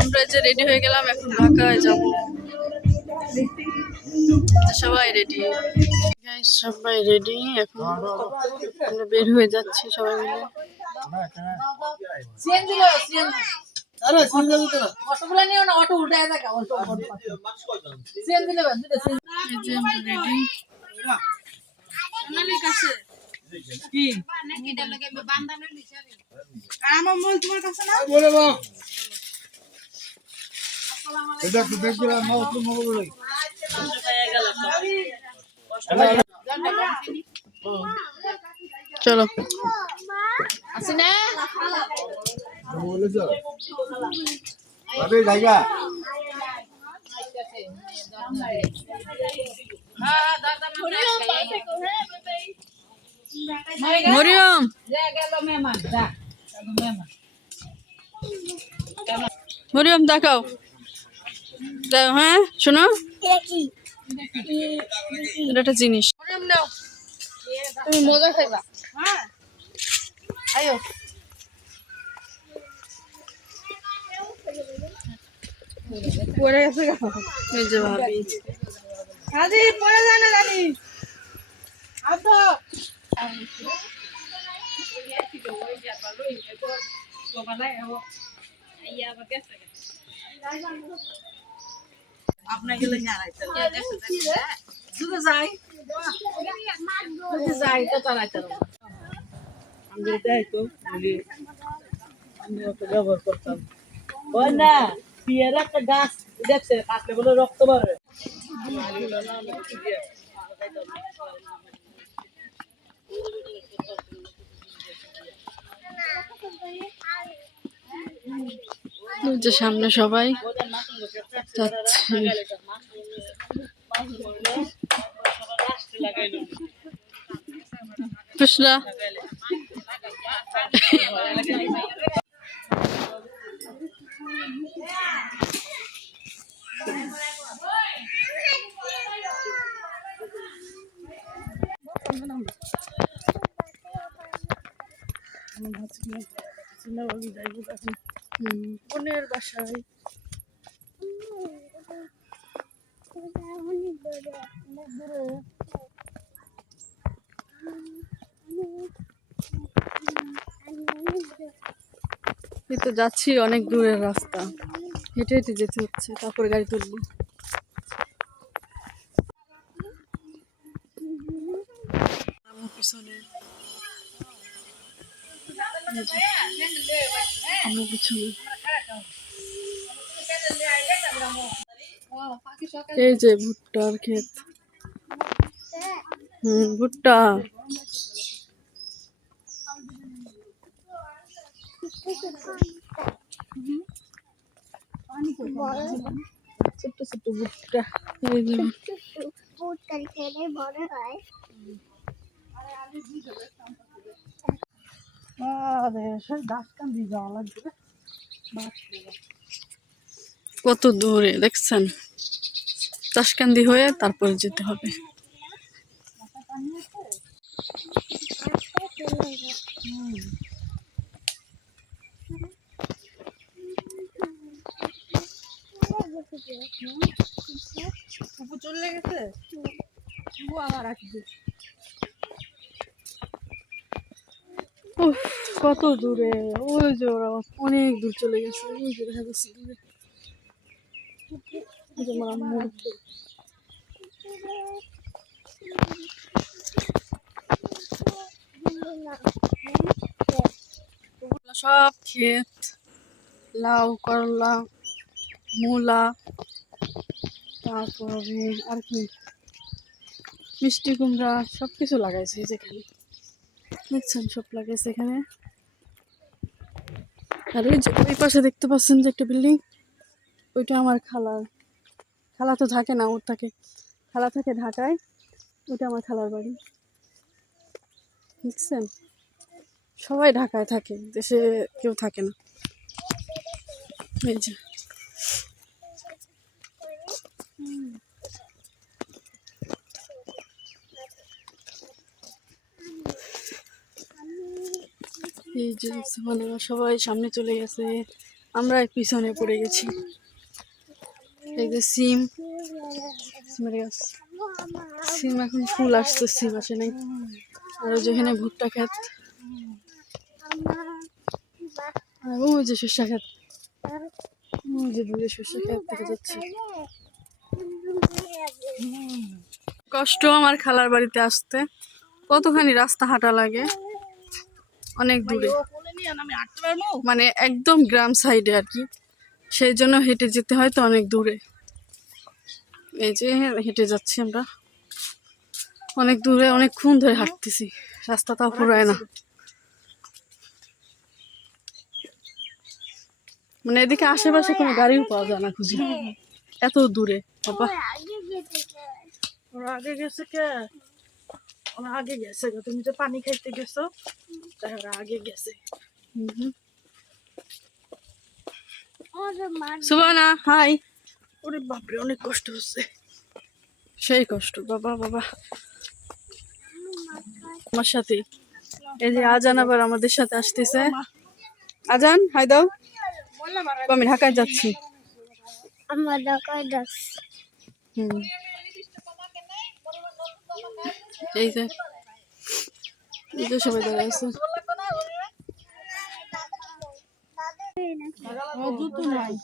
আমরা যে রেডি হয়ে গেলাম, এখন ঢাকায় যাব। সবাই রেডি, সবাই রেডি। এখন আমরা বের হয়ে যাচ্ছি সবাই মিলে। চলো মরিয়ম, মরিয়ম দেখাও, হ্যাঁ শোনো, এটা একটা জিনিস, তুমি মজা খাইবা। আয়ো পড়ে গেছে, এই যে ভাবি আজি পড়ে যায় না জানি। আপনাকে যাই যাই তো তাড়াইতে ব্যবহার করতাম না। পিয়ার একটা গাছ দেখছে, কাটলে বলে রক্ত বাড়ে। যে সামনে সবাই পুষলা বোনের বাসায়। এই তো যাচ্ছি, অনেক দূরের রাস্তা, হেঁটে হেঁটে যেতে হচ্ছে, তারপরে গাড়ি তুলবো। পিছনে আমার পিছনে এই যে ভুট্টার ক্ষেত। ভুট্টা ছোট্ট ছোট্ট ভুট্টা, এই যে ভুট্টার খেলে বড় হয়। কত দূরে দেখছেন, তাসকান্দি হয়ে তারপরে যেতে হবে। চলে গেছে কত দূরে, ওই যে ওরা অনেক দূর চলে গেছে, ওই যে দেখা যাচ্ছে দূরে। সব ক্ষেত, লাউ, করলা, মূলা, তারপরে আর কি মিষ্টি কুমড়া, সবকিছু লাগাইছে যেখানে দেখছেন, সব লাগাইছে এখানে। আর ওই যে ওই পাশে দেখতে পাচ্ছেন যে একটা বিল্ডিং, ওইটা আমার খালার। খালা তো থাকে না, ওর থাকে, খালা থাকে ঢাকায়, ওইটা আমার খালার বাড়ি। দেখছেন, সবাই ঢাকায় থাকে, দেশে কেউ থাকে না। এই যে এই যে সবাই সামনে চলে গেছে, আমরা পিছনে পড়ে গেছি। এই যে সিম, সিমের গাছ, সিম এখন ফুল আসছে, সিম আসে নাই। আর ওই যেখানে ভুট্টা ক্ষেত, আর ওই যে শস্য ক্ষেত, ওই যে দূরে শস্য ক্ষেত দেখা যাচ্ছে। কষ্ট আমার খালার বাড়িতে আসতে, কতখানি রাস্তা হাঁটা লাগে, অনেক দূরে, মানে একদম গ্রাম সাইডে আর কি, সেই জন্য হেঁটে যেতে হয় তো অনেক দূরে। এই যে হেঁটে যাচ্ছি আমরা অনেক দূরে, অনেকক্ষণ ধরে হাঁটতেছি, রাস্তাটাও ফুরায় না। মানে এদিকে আশেপাশে কোনো গাড়িও পাওয়া যায় না খুঁজে, এত দূরে। বাবা ওরা আগে গেছে কে? ওরা আগে গেছে, তুমি তো পানি খাইতে গেছো, তাই ওরা আগে গেছে। সুবানা হাই। ওরে বাপরে, অনেক কষ্ট হচ্ছে, সেই কষ্ট বাবা বাবা। আমার সাথে এই যে আজান আবার আমাদের সাথে আসতেছে। আজান হাই দাও। আমি ঢাকায় যাচ্ছি। আমার ঢাকায় যাচ্ছি। এই যে সবাই দাঁড়িয়ে আছে। জুতো নাই।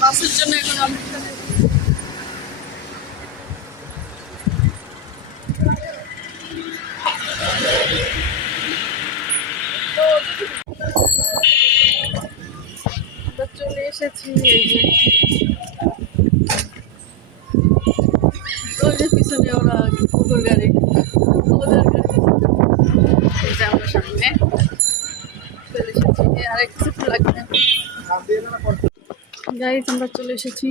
বাসের জন্য এখন অপেক্ষা। চলে এসেছি। এই যে ওই যে পিছনে ওরা কুকুর গাড়ি, ওদের গাড়ি। এই যে আমরা সামনে চলে এসেছি। আর কিছু লাগবে গাড়ি, আমরা চলে এসেছি।